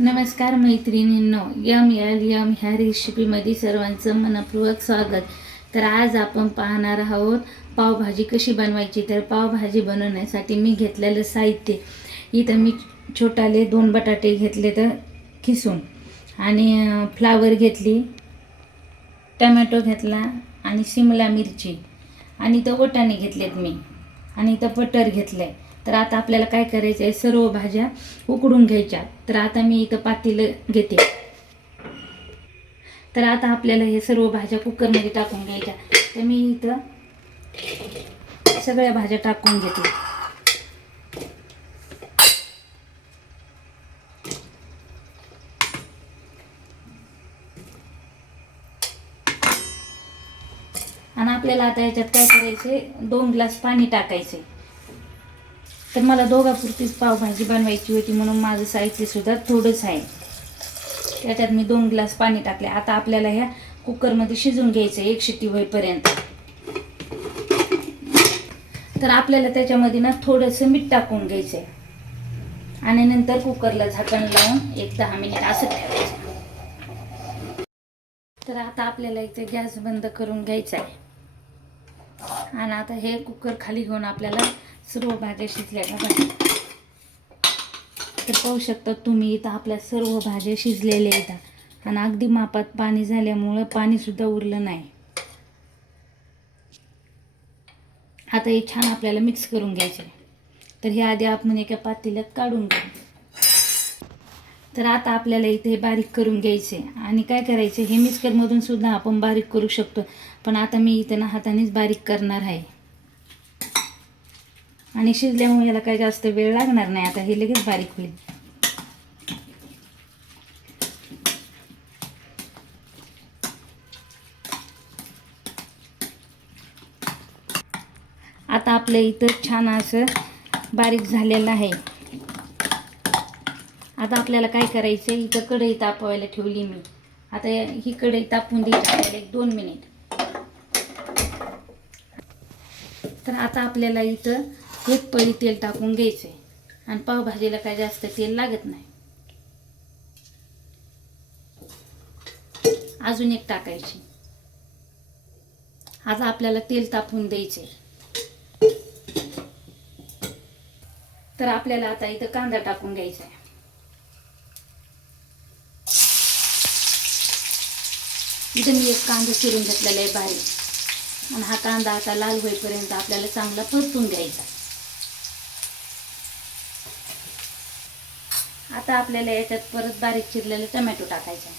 नमस्कार मैत्रिणींनो, यम ह्या रेसिपीमध्ये सर्वांचं मनपूर्वक स्वागत. तर आज आपण पाहणार आहोत पावभाजी कशी बनवायची. तर पावभाजी बनवण्यासाठी मी घेतलेलं साहित्य इथं मी छोटाले 2 बटाटे घेतले तर खिसून, आणि फ्लावर घेतली, टमॅटो घेतला, आणि शिमला मिरची, आणि इथं वाटाणे घेतलेत मी, आणि इथं बटर घेतलं आहे. तर आता आपल्याला काय करायचं आहे, सर्व भाज्या उकडून घ्यायच्या. तर आता मी इथं पातेलं घेते. तर आता आपल्याला हे सर्व भाज्या कुकरमध्ये टाकून घ्यायच्या. तर मी इथं सगळ्या भाज्या टाकून घेते. आणि आपल्याला आता याच्यात काय करायचे, 2 ग्लास पाणी टाकायचे. तर मला दोघापुरतीच पावभाजी बनवायची होती, म्हणून माझं साहित्य सुद्धा थोडंच आहे. त्याच्यात मी 2 ग्लास पाणी टाकले. आता आपल्याला ह्या कुकरमध्ये शिजून घ्यायचं 1 शिट्टी होईपर्यंत. तर आपल्याला त्याच्यामध्ये ना थोडंसं मीठ टाकून घ्यायचं आहे, आणि नंतर कुकरला झाकण लावून 10 मिनिट असं ठेवायचं. तर आता आपल्याला इथे गॅस बंद करून घ्यायचा आहे, आणि आता हे कुकर खाली घेऊन आपल्याला सर्व भाज्या शिजल्या का बघा. तर पाहू शकता तुम्ही, इथं आपल्या सर्व भाज्या शिजलेल्या येतात, आणि अगदी मापात पाणी झाल्यामुळं पाणीसुद्धा उरलं नाही. आता हे छान आपल्याला मिक्स करून घ्यायचं आहे. तर हे आधी आपण एका पातेल्यात काढून घेऊ. तर आता आपल्याला इथे बारीक करून घ्यायचे, आणि काय करायचे, हे मिक्सरमधून सुद्धा आपण बारीक करू शकतो, पण आता मी इथे ना हातानेच बारीक करणार आहे. आणि शिजल्यामुळे याला काही जास्त वेळ लागणार नाही. आता हे लगेच बारीक होईल. आता आपल्या इथं छान असं बारीक झालेलं आहे. आता आपल्याला काय करायचं, इथं कढई तापवायला ठेवली मी. आता ही कढई तापून द्यायची आपल्याला 1-2 मिनिट. तर आता आपल्याला इथं 1 पळी तेल टाकून घ्यायचं आहे, आणि पावभाजीला काय जास्त तेल लागत नाही. अजून 1 टाकायची. आता आपल्याला तेल तापून द्यायचे. तर आपल्याला आता इथं कांदा टाकून घ्यायचा आहे. इथं मी 1 कांदा चिरून घेतलेला आहे बारीक, आणि हा कांदा आता लाल होईपर्यंत आपल्याला चांगला परतून घ्यायचा. आता आपल्याला याच्यात परत बारीक चिरलेला टमॅटो टाकायचा.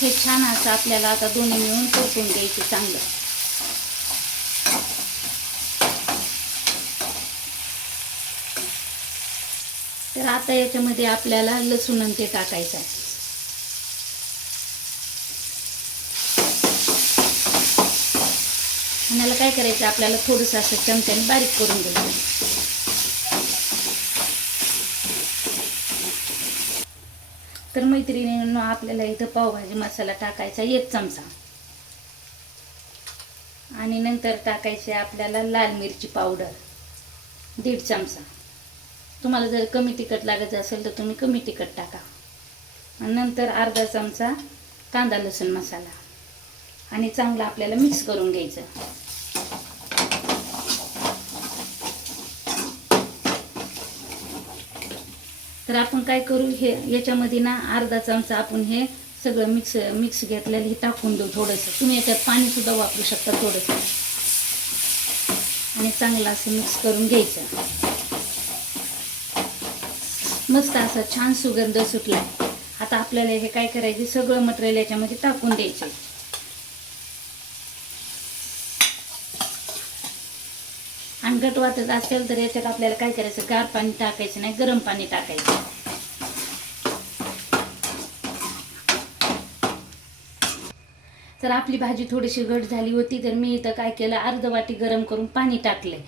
हे छान असं आपल्याला आता दोन्ही मिळून परतून घ्यायचे चांगलं. तर आता याच्यामध्ये आपल्याला लसूण आणि ते टाकायचं आहे. आणि याला काय करायचं, आपल्याला थोडंसं असं चमच्याने बारीक करून घ्यायचं. तर मैत्रिणींनो, आपल्याला इथं पावभाजी मसाला टाकायचा 1 चमचा, आणि नंतर टाकायचे आपल्याला लाल मिरची पावडर 1.5 चमचा. तुम्हाला जर कमी तिखट लागत असेल तर तुम्ही कमी तिखट टाका. आणि नंतर अर्धा चमचा कांदा लसूण मसाला, आणि चांगलं आपल्याला मिक्स करून घ्यायचं. तर आपण काय करू, हे याच्यामध्ये ना अर्धा चमचा आपण हे सगळं मिक्स घेतलेलं हे टाकून देऊ थोडंसं. तुम्ही याच्यात पाणीसुद्धा वापरू शकता थोडंसं, आणि चांगलं असं मिक्स करून घ्यायचं. मस्त असा छान सुगंध सुटलाय. आता आपल्याला हे काय करायचे, सगळं मटेरियल याच्यामध्ये टाकून द्यायचे. आणि घट वाटत असेल तर याच्यात आपल्याला काय करायचं, गार पाणी टाकायचं नाही, गरम पाणी टाकायचं. तर आपली भाजी थोडीशी घट झाली होती, तर मी इथं काय केलं, अर्ध वाटी गरम करून पाणी टाकले.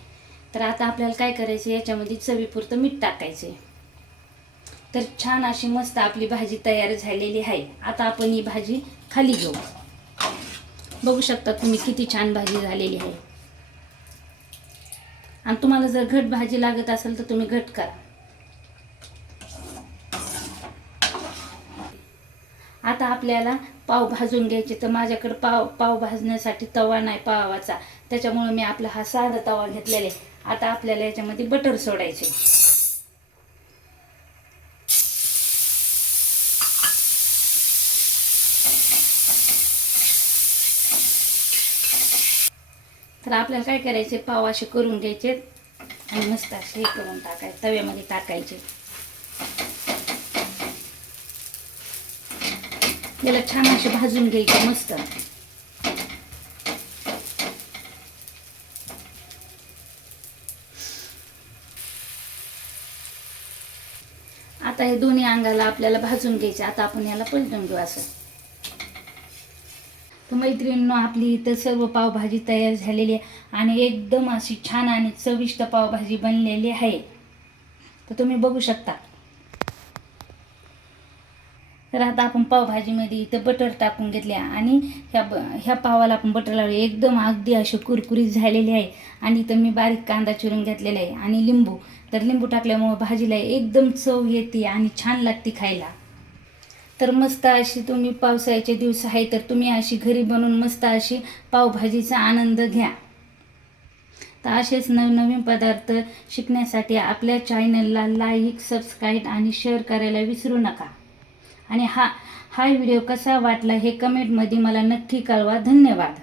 तर आता आपल्याला काय करायचं, याच्यामध्ये चवीपुरतं मीठ टाकायचे. तर छान अशी मस्त आपली भाजी तयार झालेली आहे. आता आपण ही भाजी खाली घेऊ. बघू शकता तुम्ही किती छान भाजी झालेली आहे. आणि तुम्हाला जर घट भाजी लागत असेल तर तुम्ही घट करा. आता आपल्याला पाव भाजून घ्यायचे. तर माझ्याकडे पाव भाजण्यासाठी तवा नाही पावाचा, त्याच्यामुळे मी आपला हा साधा तवा घेतलेला आहे. आता आपल्याला याच्यामध्ये बटर सोडायचे. तर आपल्याला काय करायचे, पाव असे करून घ्यायचे आणि मस्त असे हे करून टाकायचे, तव्यामध्ये टाकायचे. याला छान असे भाजून घ्यायचे मस्त. आता हे दोन्ही अंगाला आपल्याला भाजून घ्यायचे. आता आपण याला पलटून घेऊ असं. तर मैत्रिणींनो, आपली इथं सर्व पावभाजी तयार झालेली आहे आणि एकदम अशी छान आणि चविष्ट पावभाजी बनलेली आहे. तर तुम्ही बघू शकता. तर आता आपण पावभाजीमध्ये इथं बटर टाकून घेतले आणि ह्या पावाला आपण बटर लावले. एकदम अगदी अशी कुरकुरीत झालेली आहे. आणि इथं मी बारीक कांदा चिरून घेतलेला आहे आणि लिंबू. तर लिंबू टाकल्यामुळे भाजीला एकदम चव येते आणि छान लागते खायला. तर मस्त अशी तुम्ही पावसाळ्याचे दिवस आहे तर तुम्ही अशी घरी बनवून मस्त अशी पावभाजीचा आनंद घ्या. तर असेच नवनवीन पदार्थ शिकण्यासाठी आपल्या चॅनलला लाईक, सबस्क्राईब आणि शेअर करायला विसरू नका. आणि हा व्हिडिओ कसा वाटला हे कमेंटमध्ये मला नक्की कळवा. धन्यवाद.